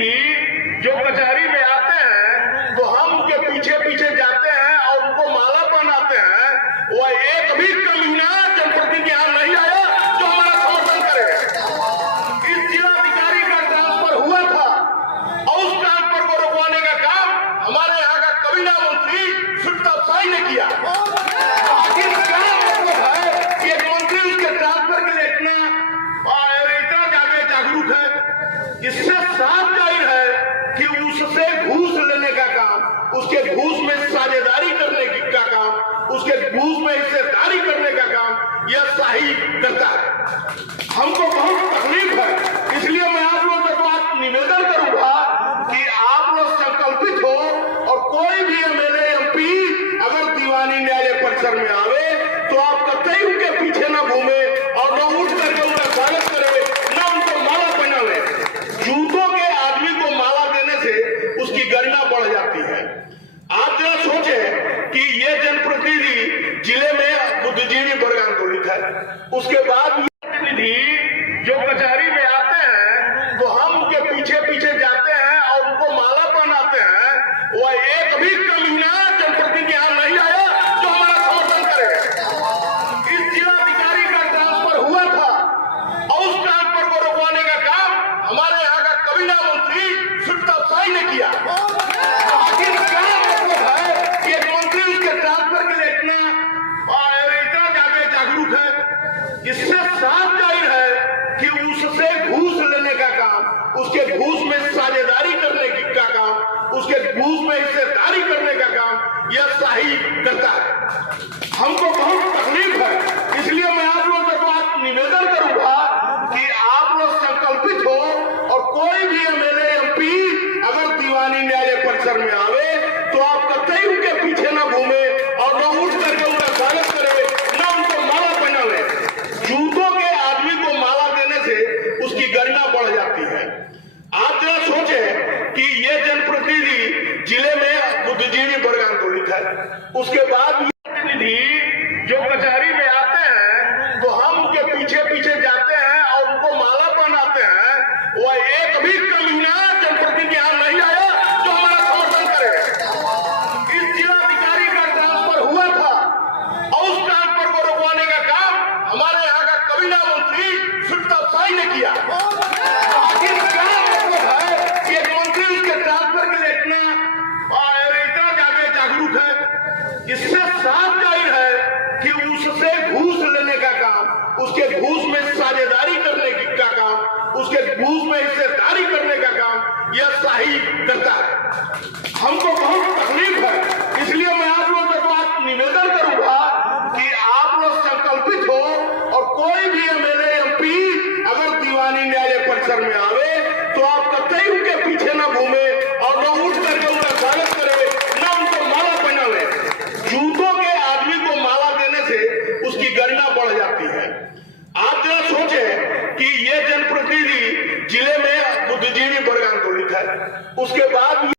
जनप्रतिनिधि जो कचहरी में आते हैं तो हम उनके पीछे पीछे जाते हैं और उनको माला पहनाते हैं। वह एक भी कमीना जनप्रतिनिधि यहाँ नहीं आया जो हमारा समर्थन करे। इस जिलाधिकारी का ट्रांसफर हुआ था और उस ट्रांसफर को रुकवाने का काम हमारे यहाँ का कबीना मंत्री सुखदेव साई ने किया। आखिर क्या मतलब है कि एक मंत्री उसके ट्रांसफर के लिए इतना जागरूक है? इससे साफ जाहिर है कि उससे घूस लेने का काम, उसके घूस में साझेदारी करने का काम, उसके घूस में हिस्सेदारी करने का काम यह शाही करता है। हमको बहुत तकलीफ है, इसलिए मैं आप लोगों से बात निवेदन करूंगा कि आप लोग संकल्पित हो और कोई भी एमएलए एमपी अगर दीवानी न्याय परिसर में आवे तो आप कतई उनके पीछे न घूमे और न उठ करके उनका स्वागत करे, न उनको माला पहनावे। जूतों के आदमी को माला देने से उसकी गरिमा बढ़ जाती है। आप जरा सोचे कि ये जनप्रतिनिधि जिले में बुद्धिजीवी वर्ग आंदोलित है, उसके बाद प्रतिनिधि जो कचहरी में आते हैं तो हम उनके पीछे पीछे जाते हैं और उनको माला पहनाते हैं। वह एक भी कमीना जनप्रतिनिधि यहाँ नहीं आया जो हमारा समर्थन करे। इस जिलाधिकारी का ट्रांसफर हुआ था और उस ट्रांसफर को रुकवाने का काम हमारे यहाँ का कबीना मंत्री सुखदेव साई ने किया। आखिर क्या मतलब है कि एक मंत्री उसके ट्रांसफर के लिए इतना जागरूक है? इससे साफ जाहिर है कि उससे घूस लेने का काम, उसके घूस में साझेदारी करने का काम, उसके घूस में हिस्सेदारी करने का काम यह शाही करता है। हमको बहुत तकलीफ है, इसलिए मैं आप लोगों से बात निवेदन करूंगा कि आप लोग संकल्पित हो और कोई भी एमएलए एमपी अगर दीवानी न्याय परिसर में आवे तो आप कतई उनके पीछे न घूमे और न उठ करके उनका स्वागत करे, न उनको माला पहनावे। जूतों के आदमी को माला देने से उसकी गरिमा बढ़ जाती है। आप जरा सोचे कि ये जनप्रतिनिधि जिले में बुद्धिजीवी वर्ग आंदोलित है, उसके बाद प्रतिनिधि जो कचहरी में आते हैं तो हम उनके पीछे पीछे जाते हैं और उनको माला पहनाते हैं। वह एक भी कमीना जनप्रतिनिधि यहाँ नहीं आया जो हमारा समर्थन करे। इस जिलाधिकारी का ट्रांसफर हुआ था और उस ट्रांसफर को रुकवाने का काम हमारे यहाँ का कबीना मंत्री सुखदेव साई ने किया। आखिर क्या मतलब है कि एक मंत्री उसके ट्रांसफर के लिए इतना जागरूक है? इससे साफ जाहिर है कि उससे घूस लेने का काम, उसके घूस में साझेदारी करने का काम, उसके घूस में हिस्सेदारी करने का काम यह शाही करता है। हमको बहुत तकलीफ है, इसलिए मैं आप लोगों से बात निवेदन करूंगा कि आप लोग संकल्पित हो और कोई भी एमएलए एमपी अगर दीवानी न्याय परिसर में आवे तो आप कतई उनके पीछे न घूमे और न उठ करके उनका स्वागत करे, न उनको माला पहनावे। जूतों के आदमी को माला देने से उसकी गरिमा बढ़ जाती है। आप जरा सोचे कि ये जनप्रतिनिधि जिले में बुद्धिजीवी वर्ग आंदोलित है, उसके बाद